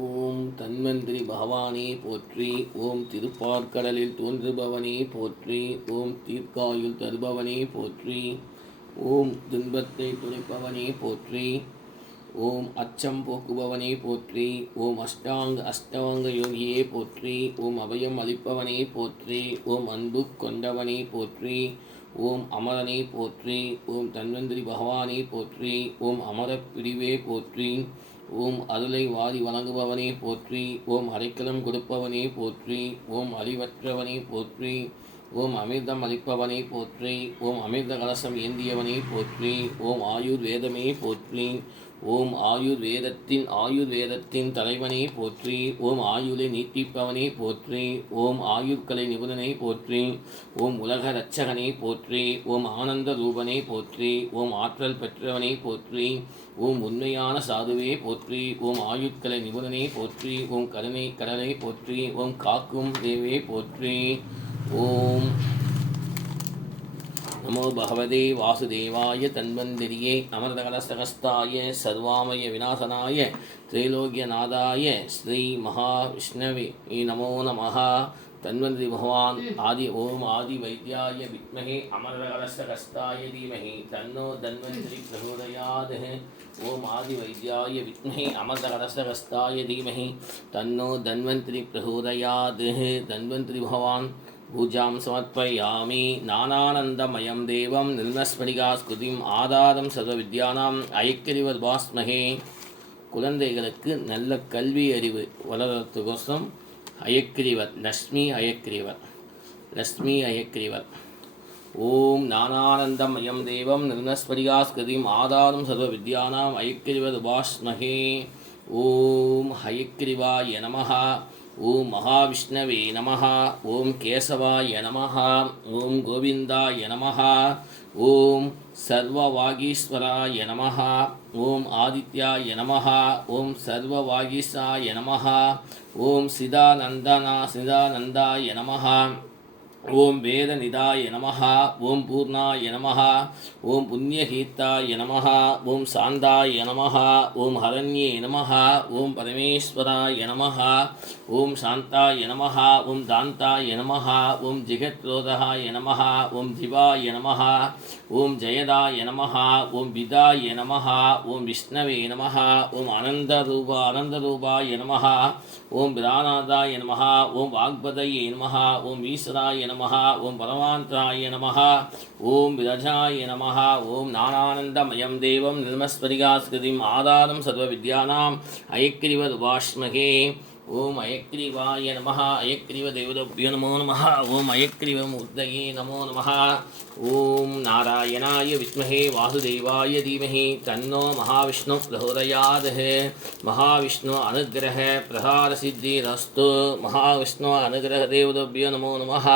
ஓம் தன்வந்திரி பகவானே போற்றி. ஓம் திருப்பார்கடலில் தோன்றுபவனே போற்றி. ஓம் தீர்க்காயுள் தருபவனே போற்றி. ஓம் துன்பத்தை துடைப்பவனே போற்றி. ஓம் அச்சம் போக்குபவனே போற்றி. ஓம் அஷ்டாங்க யோகியே போற்றி. ஓம் அபயம் அளிப்பவனே போற்றி. ஓம் அன்பு கொண்டவனே போற்றி. ஓம் அமரனே போற்றி. ஓம் தன்வந்திரி பகவானே போற்றி. ஓம் அமரப் பிரிவே போற்றி. ஓம் அருளை வாரி வழங்குபவனே போற்றி. ஓம் அடைக்கலம் கொடுப்பவனே போற்றி. ஓம் அழிவற்றவனே போற்றி. ஓம் அமிர்தம் அளிப்பவனே போற்றி. ஓம் அமிர்த கலசம் ஏந்தியவனே போற்றி. ஓம் வேதமே போற்றி. ஓம் ஆயுர்வேதத்தின் தலைவனே போற்றி. ஓம் ஆயுளை நீட்டிப்பவனே போற்றி. ஓம் ஆயுட்கலை நிபுணனை போற்றி. ஓம் உலக இரட்சகனே போற்றி. ஓம் ஆனந்த ரூபனே போற்றி. ஓம் ஆற்றல் பெற்றவனே போற்றி. ஓம் உண்மையான சாதுவே போற்றி. ஓம் ஆயுட்கலை நிபுணனே போற்றி. ஓம் கருணை கடலை போற்றி. ஓம் காக்கும் தேவே போற்றி. ஓம் நமோ பகவதே வாசுதேவாய தன்வந்திரியே அமிர்தகலசகஸ்தாய சர்வாமய விநாசனாய திரைலோக்கியநாதாய ஸ்ரீ மகாவிஷ்ணவே நமோ நமः. தன்வந்திரி பகவான் ஆதி வைத்தியாய வித்மஹே அமிர்தகலசகஸ்தாய தீமஹி தன்னோ தன்வந்திரி பிரச்சோதயாத். ஓம் ஆதி வைத்தியாய வித்மஹே அமிர்தகலசகஸ்தாய தீமஹி தன்னோ தன்வந்திரி பிரச்சோதயாத். தன்வந்திரி பகவான் பூஜாம் சமர்ப்பயாமி. ஞானானந்தமயம் தேவம் நிர்மஸ்மரிகாஸ்குதிம் ஆதாரம் சர்வ வித்யானாம் ஐக்கியரிவர்பாஸ்மஹே. குழந்தைகளுக்கு நல்ல கல்வி அறிவு வளர்கிறதுக்கோசம் அயக்கிரிவர் லக்ஷ்மி அயக்கிரிவர். ஓம் ஞானானந்தமயம் தேவம் நிர்மஸ்மரிகாஸ்குதிம் ஆதாரம் சர்வ வித்யானாம் ஐக்கியரிவர்பாஸ்மஹே. ஓம் ஹயக்கிரிவாய நமः. ஓம் மகாவிஷ்ணவே நமः. ஓம் கேசவாய நமः. ஓம் கோவிந்தாய நமः. ஓம் சர்வவாகீஸ்வராய நமः. ஓம் ஆதித்யாய நமः. ஓம் சர்வவாகீசாய நமः. ஓம் சிதானந்தாய நமः. ஓம் வேதநிதாய நமः. ஓம் பூர்ணாய நமः. ஓம் புண்ணியகீர்த்தாய நமः. ஓம் சாந்தாய நமः. ஓம் ஹரண்யே நமः. ஓம் பரமேஸ்வராய நமः. ஓம் சாந்தாய நமः. ஓம் தாந்தாய நமः. ஓம் ஜெகத்ரோதகாய நமः. ஓம் திவாய நமः. ஓம் ஜெயதாய நமः. ஓம் விதாய நமः. ஓம் விஷ்ணவே நமः. ஓம் ஆனந்தரூபாய நமः. ஓம் பிராணாதாய நமः. ஓம் வாக்பதயே நமः. ஓம் ஈஸ்வராய நமः. ஓம் பரமாந்தராய நமः. ஓம் விரஜாய நமः. ஓம் ஞானானந்தமயம் தேவம் நிர்மஸ்மரிகாஸ்கிருதிம் ஆதாரம் சர்வ வித்யானாம் ஐக்கிரிவர்பாஸ்மஹே. ஓம் அயக்ரீவாய நமः. அயக்ரீவ தேவதோப்யோ நமோ நமः. ஓம் அயக்ரீவ மூர்த்தயே நமோ நமः. ஓம் நாராயணாய வித்மஹே வாசுதேவாய தீமஹி தன்னோ மகாவிஷ்ணு பிரச்சோதயாத். மகாவிஷ்ணு அனுகிரக பிரசார சித்திரஸ்து. மகாவிஷ்ணு அனுகிரக தேவதோப்யோ நமோ நமः.